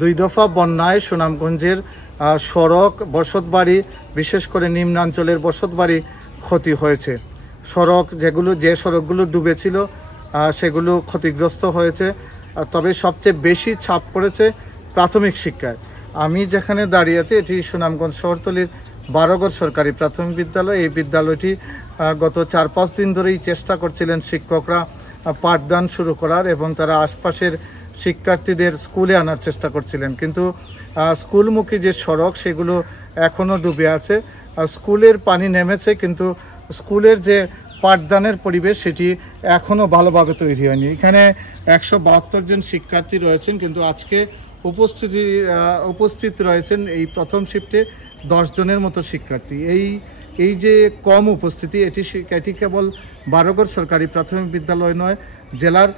দুই দফা বন্যায় সুনামগঞ্জের সড়ক, বসতবাড়ি, বিশেষ করে নিম্নাঞ্চলের বসতবাড়ি ক্ষতি হয়েছে। যে সড়কগুলো ডুবেছিল সেগুলো ক্ষতিগ্রস্ত হয়েছে। তবে সবচেয়ে বেশি ছাপ পড়েছে প্রাথমিক শিক্ষায়। আমি যেখানে দাঁড়িয়ে আছি এটি সুনামগঞ্জ শহরতলির বারোগড় সরকারি প্রাথমিক বিদ্যালয়। এই বিদ্যালয়টি গত 4-5 দিন ধরেই চেষ্টা করছিলেন শিক্ষকরা পাঠদান শুরু করার এবং তারা আশপাশের শিক্ষার্থীদের স্কুলে আনার চেষ্টা করছিলেন, কিন্তু স্কুলমুখী যে সড়ক সেগুলো এখনও ডুবে আছে। স্কুলের পানি নেমেছে, কিন্তু স্কুলের যে পাঠদানের পরিবেশ সেটি এখনও ভালোভাবে তৈরি হয়নি। এখানে 172 জন শিক্ষার্থী রয়েছেন, কিন্তু আজকে উপস্থিত রয়েছেন এই প্রথম শিফটে 10 জনের মতো শিক্ষার্থী। এই যে কম উপস্থিতি এটি কেবল বারোগড় সরকারি প্রাথমিক বিদ্যালয় নয়, জেলার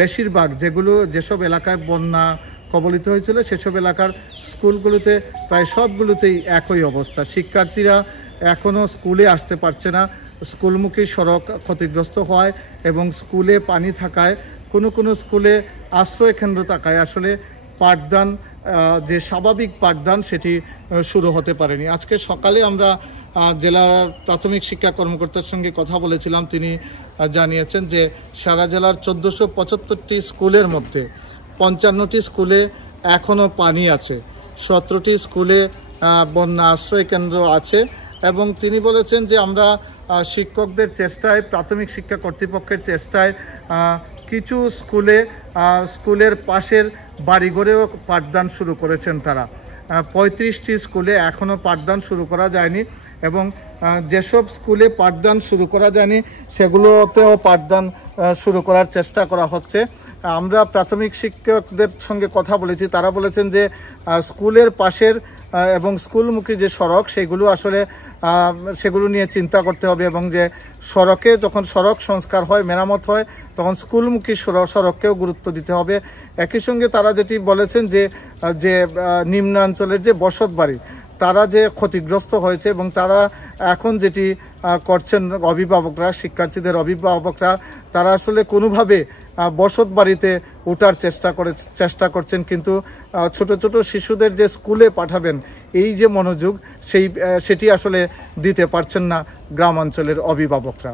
বেশিরভাগ যেসব এলাকায় বন্যা কবলিত হয়েছিল সেসব এলাকার স্কুলগুলোতে প্রায় সবগুলোতেই একই অবস্থা। শিক্ষার্থীরা এখনও স্কুলে আসতে পারছে না। স্কুলমুখী সড়ক ক্ষতিগ্রস্ত হয় এবং স্কুলে পানি থাকায় কোনো স্কুলে আশ্রয় কেন্দ্র থাকায় আসলে পাঠদান, যে স্বাভাবিক পাঠদান সেটি শুরু হতে পারেনি। আজকে সকালে আমরা জেলার প্রাথমিক শিক্ষা কর্মকর্তার সঙ্গে কথা বলেছিলাম। তিনি জানিয়েছেন যে সারা জেলার 1475টি স্কুলের মধ্যে 55টি স্কুলে এখনও পানি আছে, 17টি স্কুলে বন্যা আশ্রয় কেন্দ্র আছে। এবং তিনি বলেছেন যে আমরা শিক্ষকদের চেষ্টায়, প্রাথমিক শিক্ষা কর্তৃপক্ষের চেষ্টায় কিছু স্কুলের পাশের বাড়িঘরেও পাঠদান শুরু করেছেন তারা। 35টি স্কুলে এখনও পাঠদান শুরু করা যায়নি এবং যেসব স্কুলে পাঠদান শুরু করা যায়নি সেগুলোতেও পাঠদান শুরু করার চেষ্টা করা হচ্ছে। আমরা প্রাথমিক শিক্ষকদের সঙ্গে কথা বলেছি, তারা বলেছেন যে স্কুলের পাশের এবং স্কুলমুখী যে সড়ক সেগুলো নিয়ে চিন্তা করতে হবে এবং যে সড়কে যখন সড়ক সংস্কার হয়, মেরামত হয়, তখন স্কুলমুখী সড়ককেও গুরুত্ব দিতে হবে। একই সঙ্গে তারা যেটি বলেছেন যে নিম্নাঞ্চলের যে বসত বাড়ি তারা যে ক্ষতিগ্রস্ত হয়েছে এবং তারা এখন যেটি করছেন অভিভাবকরা, শিক্ষার্থীদের অভিভাবকরা, তারা আসলে কোনোভাবে বসত বাড়িতে ওঠার চেষ্টা করছেন, কিন্তু ছোট ছোট শিশুদের যে স্কুলে পাঠাবেন এই যে মনোযোগ সেটি আসলে দিতে পারছেন না গ্রামাঞ্চলের অভিভাবকরা।